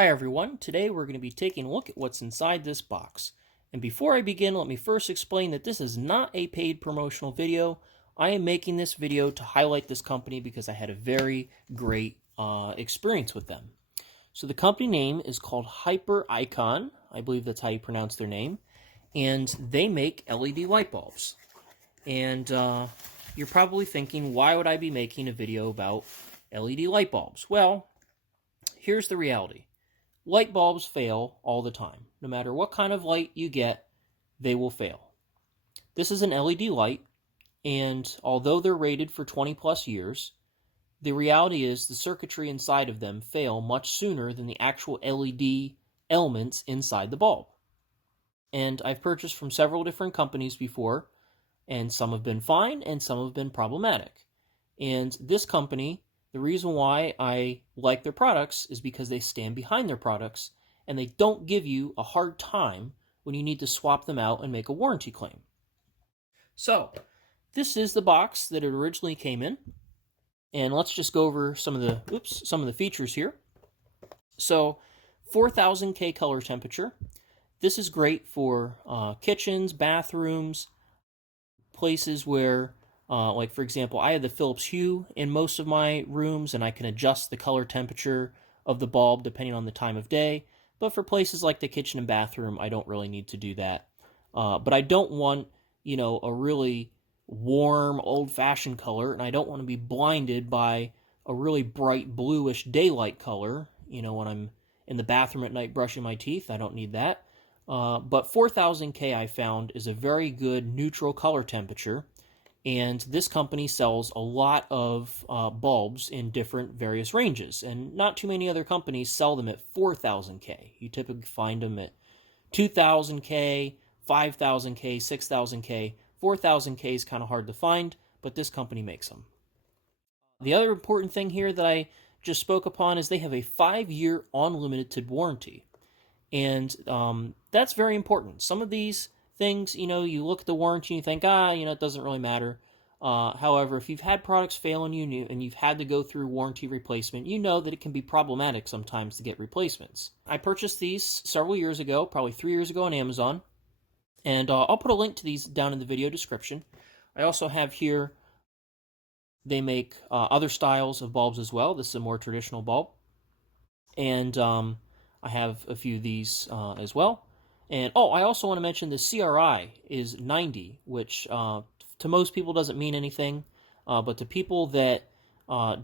Hi everyone, today we're going to be taking a look at what's inside this box. And before I begin, let me first explain that this is not a paid promotional video. I am making this video to highlight this company because I had a very great experience with them. So the company name is called Hyperikon, I believe that's how you pronounce their name, and they make LED light bulbs. And you're probably thinking, why would I be making a video about LED light bulbs? Well, here's the reality. Light bulbs fail all the time. No matter what kind of light you get, they will fail. This is an LED light, and although they're rated for 20 plus years, the reality is the circuitry inside of them fail much sooner than the actual LED elements inside the bulb. And I've purchased from several different companies before, and some have been fine and some have been problematic. And this company, the reason why I like their products is because they stand behind their products and they don't give you a hard time when you need to swap them out and make a warranty claim. So, this is the box that it originally came in. And let's just go over some of the features here. So, 4000K color temperature. This is great for kitchens, bathrooms, places where like, for example, I have the Philips Hue in most of my rooms, and I can adjust the color temperature of the bulb depending on the time of day. But for places like the kitchen and bathroom, I don't really need to do that. But I don't want, a really warm, old-fashioned color, and I don't want to be blinded by a really bright bluish daylight color, when I'm in the bathroom at night brushing my teeth. I don't need that. But 4000K I found is a very good neutral color temperature. And this company sells a lot of bulbs in different various ranges. And not too many other companies sell them at 4000K. You typically find them at 2000K, 5000K, 6000K. 4000K is kind of hard to find, but this company makes them. The other important thing here that I just spoke upon is they have a 5-year unlimited warranty. And that's very important. Some of these things, you look at the warranty and you think, it doesn't really matter. However, if you've had products fail on you and you've had to go through warranty replacement, you know that it can be problematic sometimes to get replacements. I purchased these several years ago, probably 3 years ago on Amazon, and I'll put a link to these down in the video description. I also have here, they make other styles of bulbs as well. This is a more traditional bulb. And I have a few of these as well. And, I also want to mention the CRI is 90, which to most people doesn't mean anything, but to people that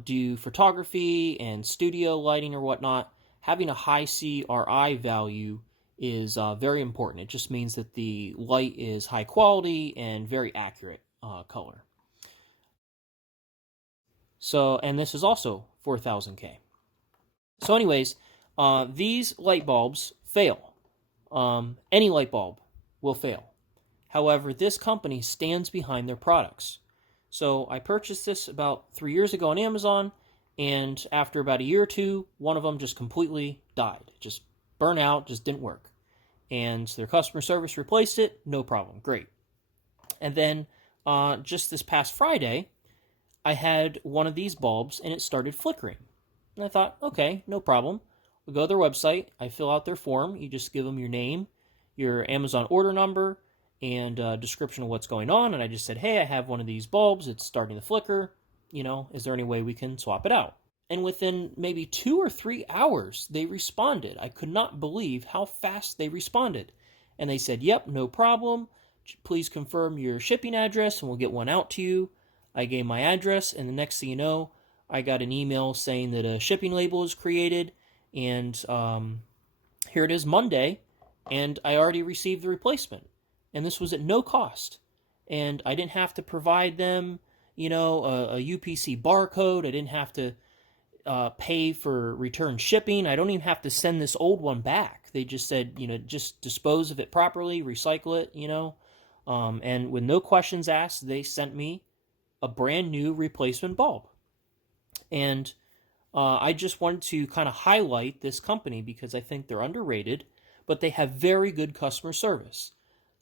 do photography and studio lighting or whatnot, having a high CRI value is very important. It just means that the light is high quality and very accurate color. So, and this is also 4000K. So anyways, these light bulbs fail. Any light bulb will fail. However, this company stands behind their products. So I purchased this about 3 years ago on Amazon, and after about a year or two, one of them just completely died. Just burnt out, just didn't work. And their customer service replaced it, no problem, great. And then just this past Friday, I had one of these bulbs, and it started flickering. And I thought, okay, no problem. We go to their website, I fill out their form, you just give them your name, your Amazon order number, and a description of what's going on, and I just said, hey, I have one of these bulbs, it's starting to flicker, is there any way we can swap it out? And within maybe 2 or 3 hours, they responded. I could not believe how fast they responded. And they said, yep, no problem, please confirm your shipping address, and we'll get one out to you. I gave my address, and the next thing you know, I got an email saying that a shipping label is created. And here it is Monday, and I already received the replacement. And this was at no cost. And I didn't have to provide them, a UPC barcode. I didn't have to pay for return shipping. I don't even have to send this old one back. They just said, just dispose of it properly, recycle it, and with no questions asked, they sent me a brand new replacement bulb. And I just wanted to kind of highlight this company because I think they're underrated, but they have very good customer service.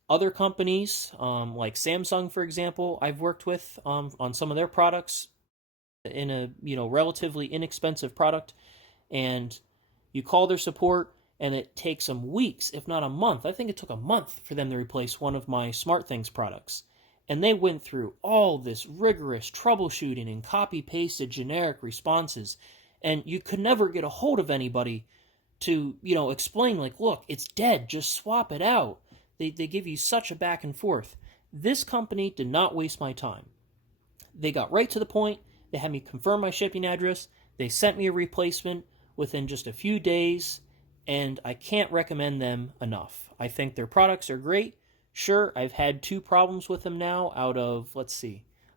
Other companies, like Samsung, for example, I've worked with on some of their products in a relatively inexpensive product, and You call their support, and it takes them weeks, if not a month. I think it took a month for them to replace one of my SmartThings products. And they went through all this rigorous troubleshooting and copy-pasted generic responses. And you could never get a hold of anybody to, explain, like, look, it's dead, just swap it out. They give you such a back and forth. This company did not waste my time. They got right to the point. They had me confirm my shipping address. They sent me a replacement within just a few days, and I can't recommend them enough. I think their products are great. Sure, I've had 2 problems with them now out of,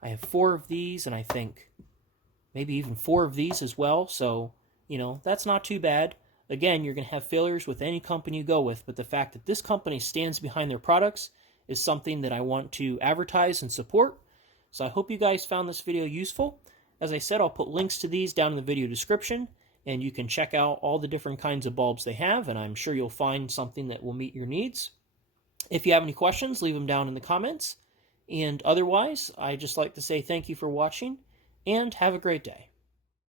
I have 4 of these, and I think maybe even 4 of these as well. So, that's not too bad. Again, you're going to have failures with any company you go with, but the fact that this company stands behind their products is something that I want to advertise and support. So I hope you guys found this video useful. As I said, I'll put links to these down in the video description, and you can check out all the different kinds of bulbs they have, and I'm sure you'll find something that will meet your needs. If you have any questions, leave them down in the comments. And otherwise, I'd just like to say thank you for watching, and have a great day.